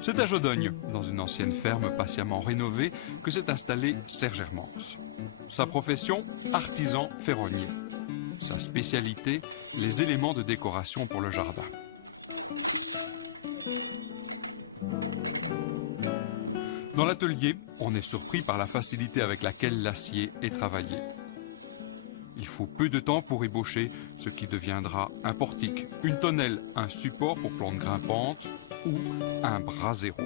C'est à Jodogne, dans une ancienne ferme patiemment rénovée, que s'est installé Serge Hermance. Sa profession, artisan ferronnier. Sa spécialité, les éléments de décoration pour le jardin. Dans l'atelier, on est surpris par la facilité avec laquelle l'acier est travaillé. Il faut peu de temps pour ébaucher ce qui deviendra un portique, une tonnelle, un support pour plantes grimpantes ou un brasero.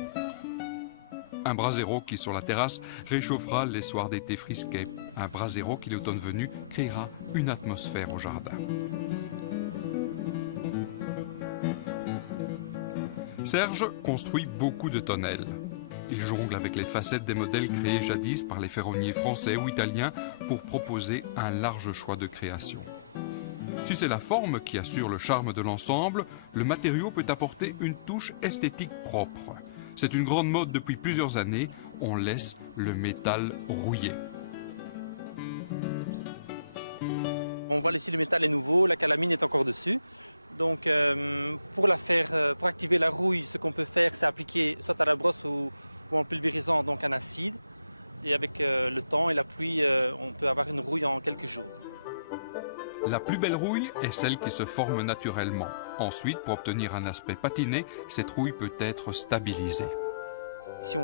Un brasero qui, sur la terrasse, réchauffera les soirs d'été frisquets. Un brasero qui, l'automne venu, créera une atmosphère au jardin. Serge construit beaucoup de tonnelles. Il jongle avec les facettes des modèles créés jadis par les ferronniers français ou italiens pour proposer un large choix de création. Si c'est la forme qui assure le charme de l'ensemble, le matériau peut apporter une touche esthétique propre. C'est une grande mode depuis plusieurs années, on laisse le métal rouiller. On va laisser le métal est nouveau, la calamine est encore dessus. Donc pour activer la rouille, ce qu'on peut faire, c'est appliquer soit à la brosse ou en pulvérisant donc un acide. Et avec le temps et la pluie, on peut avoir une rouille en quelques jours. La plus belle rouille est celle qui se forme naturellement. Ensuite, pour obtenir un aspect patiné, cette rouille peut être stabilisée. Si on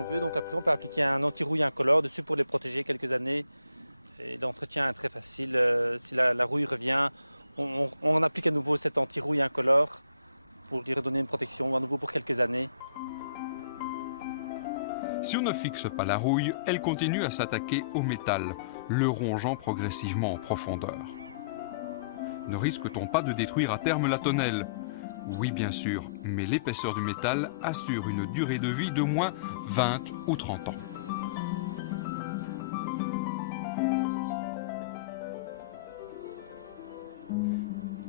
peut appliquer un anti-rouille incolore dessus pour les protéger quelques années. Et l'entretien est très facile. Si la rouille revient, on applique à nouveau cet anti-rouille incolore pour lui redonner une protection à nouveau pour quelques années. Si on ne fixe pas la rouille, elle continue à s'attaquer au métal, le rongeant progressivement en profondeur. Ne risque-t-on pas de détruire à terme la tonnelle? Oui, bien sûr, mais l'épaisseur du métal assure une durée de vie d'au moins 20 ou 30 ans.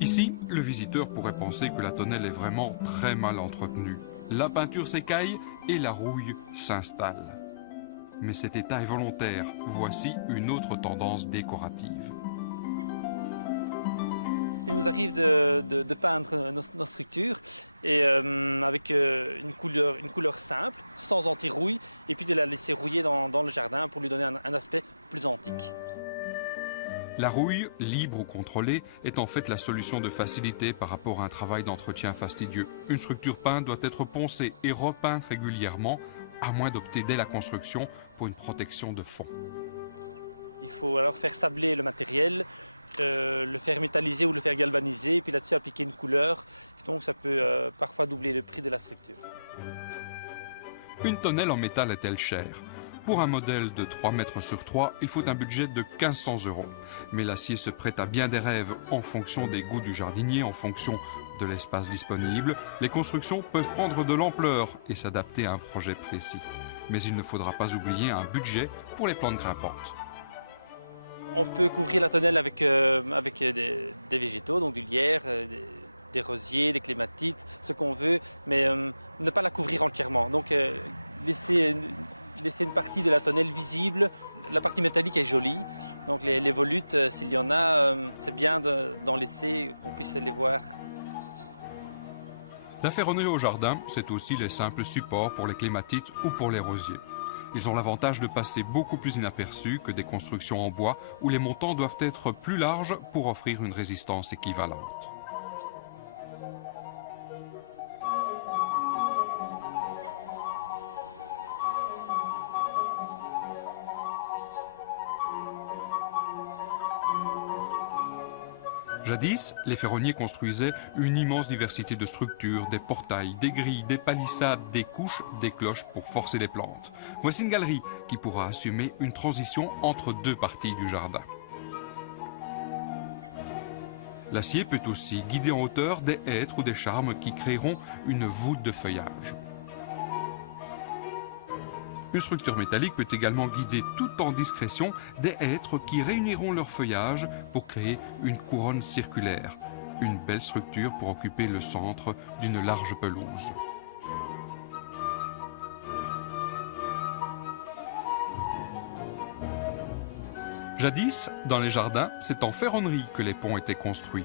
Ici, le visiteur pourrait penser que la tonnelle est vraiment très mal entretenue. La peinture s'écaille et la rouille s'installe. Mais cet état est volontaire. Voici une autre tendance décorative. Il nous arrive de peindre nos structures et avec une couleur simple, sans anti-rouille, et puis de la laisser rouiller dans le jardin pour lui donner un aspect plus antique. La rouille, libre ou contrôlée, est en fait la solution de facilité par rapport à un travail d'entretien fastidieux. Une structure peinte doit être poncée et repeinte régulièrement, à moins d'opter dès la construction pour une protection de fond. Il faut alors faire sabler le matériel, le faire métalliser ou le faire galvaniser, et puis là-dessus appliquer une couleur, comme ça peut parfois doubler le prix de la structure. Une tonnelle en métal est-elle chère? Pour un modèle de 3 mètres sur 3, il faut un budget de 1 500 €. Mais l'acier se prête à bien des rêves en fonction des goûts du jardinier, en fonction de l'espace disponible. Les constructions peuvent prendre de l'ampleur et s'adapter à un projet précis. Mais il ne faudra pas oublier un budget pour les plantes grimpantes. On peut construire la tonnelle avec des végétaux, donc des lierres, des rosiers, des clématites, ce qu'on veut, mais ne pas la couvrir entièrement. Donc laisser une partie de la tonnelle visible, la partie métallique est jolie. Donc les volutes, s'il y en a, c'est bien d'en laisser, qu'on puisse les voir. La ferronnerie au jardin, c'est aussi les simples supports pour les clématites ou pour les rosiers. Ils ont l'avantage de passer beaucoup plus inaperçus que des constructions en bois où les montants doivent être plus larges pour offrir une résistance équivalente. Jadis, les ferronniers construisaient une immense diversité de structures, des portails, des grilles, des palissades, des couches, des cloches pour forcer les plantes. Voici une galerie qui pourra assumer une transition entre deux parties du jardin. L'acier peut aussi guider en hauteur des hêtres ou des charmes qui créeront une voûte de feuillage. Une structure métallique peut également guider tout en discrétion des hêtres qui réuniront leur feuillage pour créer une couronne circulaire, une belle structure pour occuper le centre d'une large pelouse. Jadis, dans les jardins, c'est en ferronnerie que les ponts étaient construits.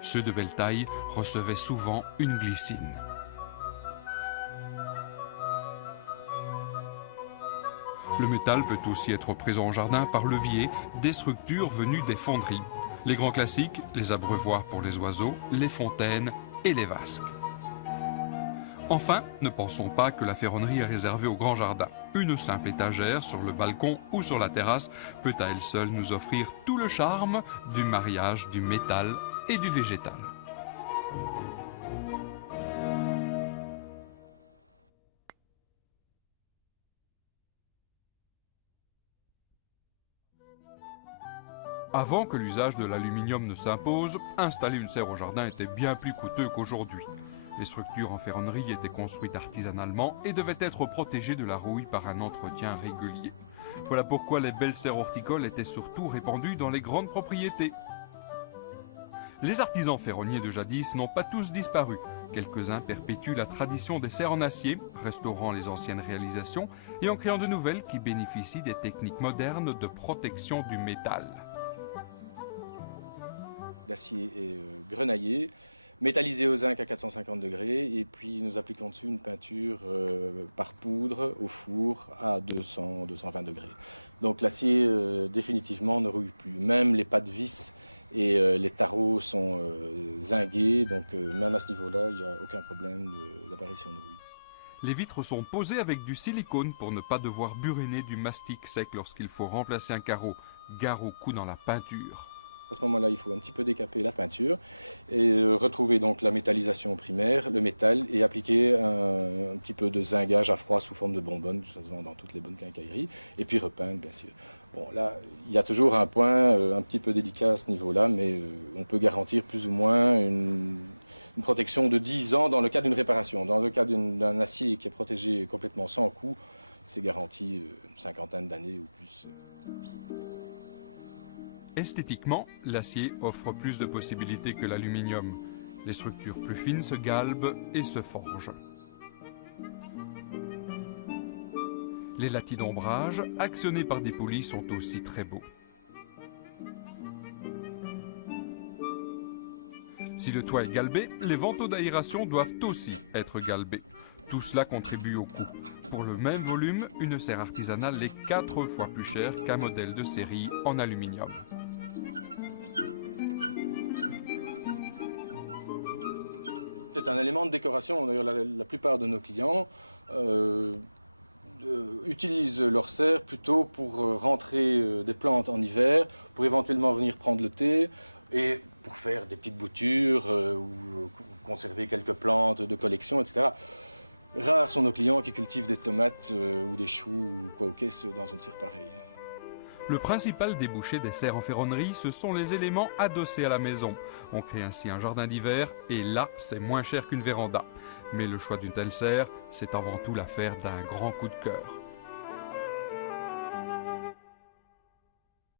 Ceux de belle taille recevaient souvent une glycine. Le métal peut aussi être présent au jardin par le biais des structures venues des fonderies. Les grands classiques, les abreuvoirs pour les oiseaux, les fontaines et les vasques. Enfin, ne pensons pas que la ferronnerie est réservée au grand jardin. Une simple étagère sur le balcon ou sur la terrasse peut à elle seule nous offrir tout le charme du mariage du métal et du végétal. Avant que l'usage de l'aluminium ne s'impose, installer une serre au jardin était bien plus coûteux qu'aujourd'hui. Les structures en ferronnerie étaient construites artisanalement et devaient être protégées de la rouille par un entretien régulier. Voilà pourquoi les belles serres horticoles étaient surtout répandues dans les grandes propriétés. Les artisans ferronniers de jadis n'ont pas tous disparu. Quelques-uns perpétuent la tradition des serres en acier, restaurant les anciennes réalisations et en créant de nouvelles qui bénéficient des techniques modernes de protection du métal. Grenaillé, métallisé au zinc à 450 degrés, et puis nous appliquons dessus une peinture par poudre au four à 220 degrés. Donc l'acier définitivement ne rouille plus. Même les pas de vis et les carreaux sont zingués, donc dans ce niveau-là, il n'y a aucun problème d'apparition. Les vitres sont posées avec du silicone pour ne pas devoir buriner du mastic sec lorsqu'il faut remplacer un carreau, gare au coup dans la peinture. À ce moment-là, il faut un petit peu décasser la peinture et retrouver donc la métallisation primaire, le métal, et appliquer un petit peu de zingage à froid sous forme de bonbonne, tout ça dans toutes les bonnes quincailleries, et puis repeindre, bien sûr. Bon, là, il y a toujours un point un petit peu délicat à ce niveau-là, mais on peut garantir plus ou moins une protection de 10 ans dans le cas d'une réparation. Dans le cas d'un acier qui est protégé complètement sans coût, c'est garanti une cinquantaine d'années ou plus. Esthétiquement, l'acier offre plus de possibilités que l'aluminium. Les structures plus fines se galbent et se forgent. Les latis d'ombrage, actionnés par des poulies, sont aussi très beaux. Si le toit est galbé, les vantaux d'aération doivent aussi être galbés. Tout cela contribue au coût. Pour le même volume, une serre artisanale est 4 fois plus chère qu'un modèle de série en aluminium. La plupart de nos clients utilisent leur serre plutôt pour rentrer des plantes en hiver, pour éventuellement venir prendre l'été et pour faire des petites boutures ou conserver quelques plantes de collection, etc. Rares sont nos clients qui cultivent des tomates, des choux ou des dans une serre pareille. Le principal débouché des serres en ferronnerie, ce sont les éléments adossés à la maison. On crée ainsi un jardin d'hiver et là, c'est moins cher qu'une véranda. Mais le choix d'une telle serre, c'est avant tout l'affaire d'un grand coup de cœur.